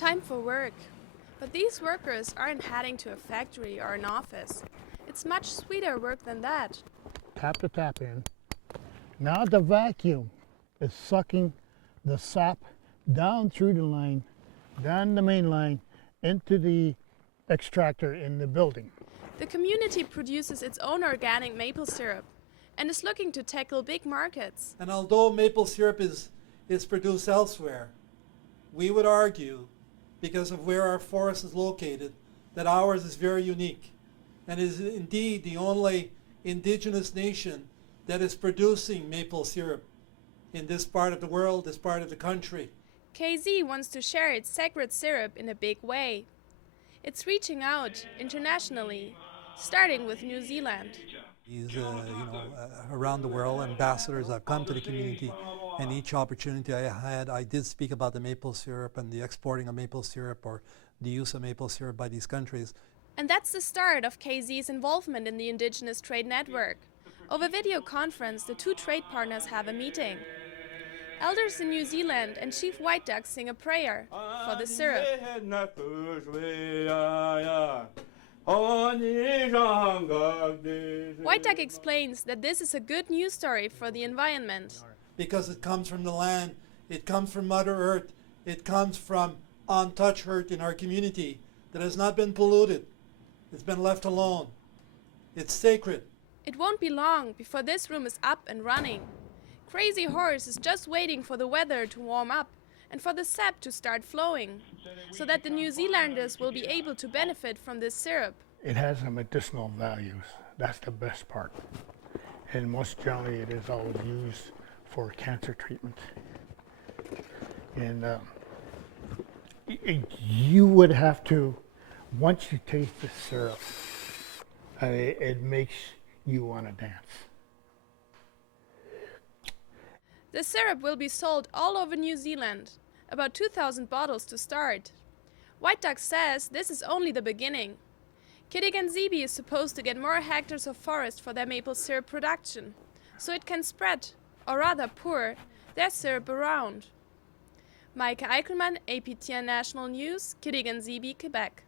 Time for work. But these workers aren't heading to a factory or an office. It's much sweeter work than that. Tap the tap in. Now the vacuum is sucking the sap down through the line, down the main line, into the extractor in the building. The community produces its own organic maple syrup and is looking to tackle big markets. And although maple syrup is produced elsewhere, we would argue, because of where our forest is located, that ours is very unique and is indeed the only indigenous nation that is producing maple syrup in this part of the world, this part of the country. KZ wants to share its sacred syrup in a big way. It's reaching out internationally, starting with New Zealand. These, around the world, ambassadors have come to the community, and each opportunity I had, I did speak about the maple syrup and the exporting of maple syrup or the use of maple syrup by these countries. And that's the start of KZ's involvement in the Indigenous Trade Network. Over video conference, the two trade partners have a meeting. Elders in New Zealand and Chief White Duck sing a prayer for the syrup. White Duck explains that this is a good news story for the environment. Because it comes from the land, it comes from Mother Earth, it comes from untouched earth in our community that has not been polluted. It's been left alone. It's sacred. It won't be long before this room is up and running. Crazy Horse is just waiting for the weather to warm up and for the sap to start flowing, so that the New Zealanders will be able to benefit from this syrup. It has medicinal values. That's the best part. And most generally it is always used for cancer treatment. And you would have to, once you taste the syrup, it makes you want to dance. The syrup will be sold all over New Zealand, about 2,000 bottles to start. White Duck says this is only the beginning. Kitigan-Zibi is supposed to get more hectares of forest for their maple syrup production, so it can spread, or rather pour, their syrup around. Maike Eickelmann, APTN National News, Kitigan-Zibi, Quebec.